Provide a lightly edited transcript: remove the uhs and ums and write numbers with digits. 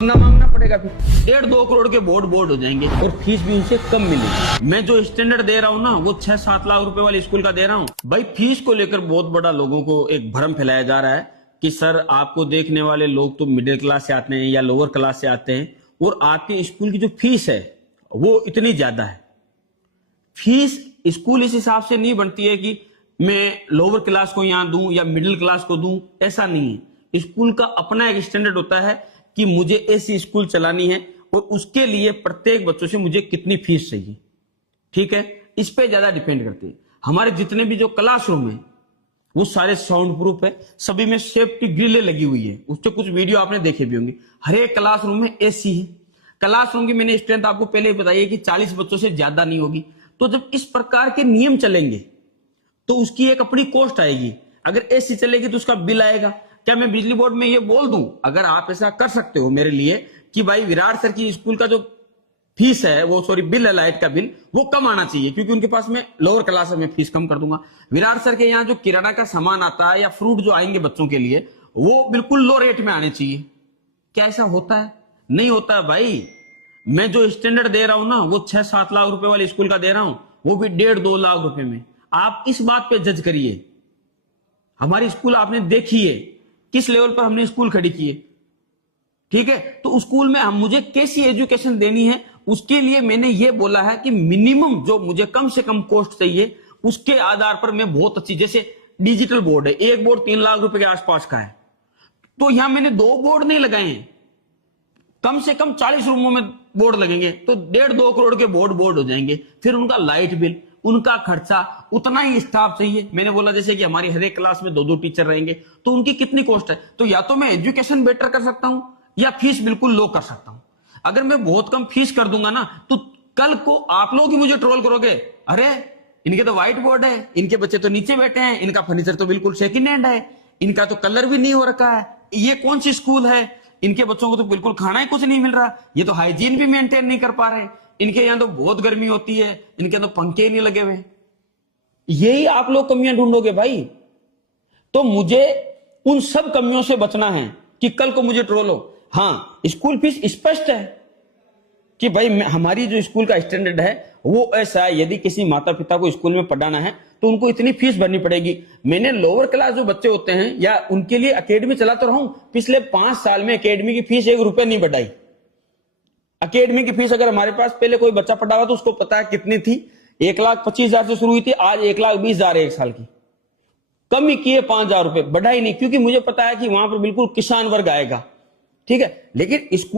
ना मांगना पड़ेगा, फिर 1.5-2 करोड़ के बोर्ड हो जाएंगे और फीस भी उनसे कम मिलेगी। मैं जो स्टैंडर्ड दे रहा हूँ ना वो 6-7 लाख रुपए वाले स्कूल का दे रहा हूँ। भाई फीस को लेकर बहुत बड़ा लोगों को एक भ्रम फैलाया जा रहा है कि सर आपको देखने वाले लोग तो मिडिल क्लास से आते हैं या लोअर क्लास से आते हैं और आपके स्कूल की जो फीस है वो इतनी ज्यादा है। फीस स्कूल इस हिसाब से नहीं बनती है कि मैं लोअर क्लास को यहां दूं या मिडिल क्लास को दूं, ऐसा नहीं है। स्कूल का अपना एक स्टैंडर्ड होता है कि मुझे ऐसी स्कूल चलानी है और उसके लिए प्रत्येक बच्चों से मुझे कितनी फीस चाहिए, ठीक है, इस पे ज्यादा डिपेंड करती है। हमारे जितने भी जो क्लासरूम है वो सारे साउंड प्रूफ है, सभी में सेफ्टी ग्रिलें लगी हुई है। उसके कुछ वीडियो आपने देखे भी होंगे। हर एक क्लासरूम में एसी है। क्लासरूम की मैंने स्ट्रेंथ आपको पहले ही बताई है कि 40 बच्चों से ज्यादा नहीं होगी। तो जब इस प्रकार के नियम चलेंगे तो उसकी एक अपनी कॉस्ट आएगी। अगर एसी चलेगी तो उसका बिल आएगा। क्या मैं बिजली बोर्ड में ये बोल दूं, अगर आप ऐसा कर सकते हो मेरे लिए कि भाई विराट सर की स्कूल का जो फीस है वो बिल है, लाइट का बिल, वो कम आना चाहिए क्योंकि उनके पास में लोअर क्लास है, मैं फीस कम कर दूंगा। विराट सर के यहाँ जो किराना का सामान आता है या फ्रूट जो आएंगे बच्चों के लिए वो बिल्कुल लो रेट में आने चाहिए। क्या ऐसा होता है? नहीं होता है भाई। मैं जो स्टैंडर्ड दे रहा हूं ना वो 6-7 लाख रुपए वाले स्कूल का दे रहा हूं, वो भी 1.5-2 लाख रुपए में। आप इस बात पे जज करिए। हमारी स्कूल आपने देखी है, किस लेवल पर हमने स्कूल खड़ी की है, ठीक है। तो उस स्कूल में हम मुझे कैसी एजुकेशन देनी है उसके लिए मैंने ये बोला है कि मिनिमम जो मुझे कम से कम कॉस्ट चाहिए उसके आधार पर मैं बहुत अच्छी, जैसे डिजिटल बोर्ड है, एक बोर्ड 3 लाख रुपए के आसपास का है, तो यहां मैंने 2 बोर्ड नहीं लगाए हैं, कम से कम 40 रूमों में बोर्ड लगेंगे तो 1.5-2 करोड़ के बोर्ड हो जाएंगे। फिर उनका लाइट बिल, उनका खर्चा, उतना ही स्टाफ चाहिए। मैंने बोला जैसे कि हमारी हर एक क्लास में 2-2 टीचर रहेंगे तो उनकी कितनी कॉस्ट है। तो या तो मैं एजुकेशन बेटर कर सकता हूं या फीस बिल्कुल लो कर सकता हूं। अगर मैं बहुत कम फीस कर दूंगा ना तो कल को आप लोग ही मुझे ट्रोल करोगे, अरे इनके तो व्हाइट बोर्ड है, इनके बच्चे तो नीचे बैठे हैं, इनका फर्नीचर तो बिल्कुल सेकंड हैंड है, इनका तो कलर भी नहीं हो रखा है, ये कौन सी स्कूल है, इनके बच्चों को तो बिल्कुल खाना ही कुछ नहीं मिल रहा, ये तो हाइजीन भी मेंटेन नहीं कर पा रहे, इनके यहाँ तो बहुत गर्मी होती है, इनके तो पंखे ही नहीं लगे हुए। यही आप लोग कमियां ढूंढोगे भाई। तो मुझे उन सब कमियों से बचना है कि कल को मुझे ट्रोल हो। हाँ, स्कूल फीस स्पष्ट है कि भाई हमारी जो स्कूल का स्टैंडर्ड है वो ऐसा है, यदि किसी माता पिता को स्कूल में पढ़ाना है तो उनको इतनी फीस भरनी पड़ेगी। मैंने लोअर क्लास जो बच्चे होते हैं या उनके लिए एकेडमी चलाता रहा हूं, पिछले 5 साल में एकेडमी की फीस 1 रुपए नहीं बढ़ाई। एकेडमी की फीस अगर हमारे पास पहले कोई बच्चा पढ़ा हुआ तो उसको पता है कितनी थी, 1,25,000 से शुरू हुई थी, आज 1,20,000 एक साल की। कम ही किए 5,000 रुपए, बढ़ाई नहीं, क्योंकि मुझे पता है कि वहां पर बिल्कुल किसान वर्ग आएगा, ठीक है। लेकिन स्कूल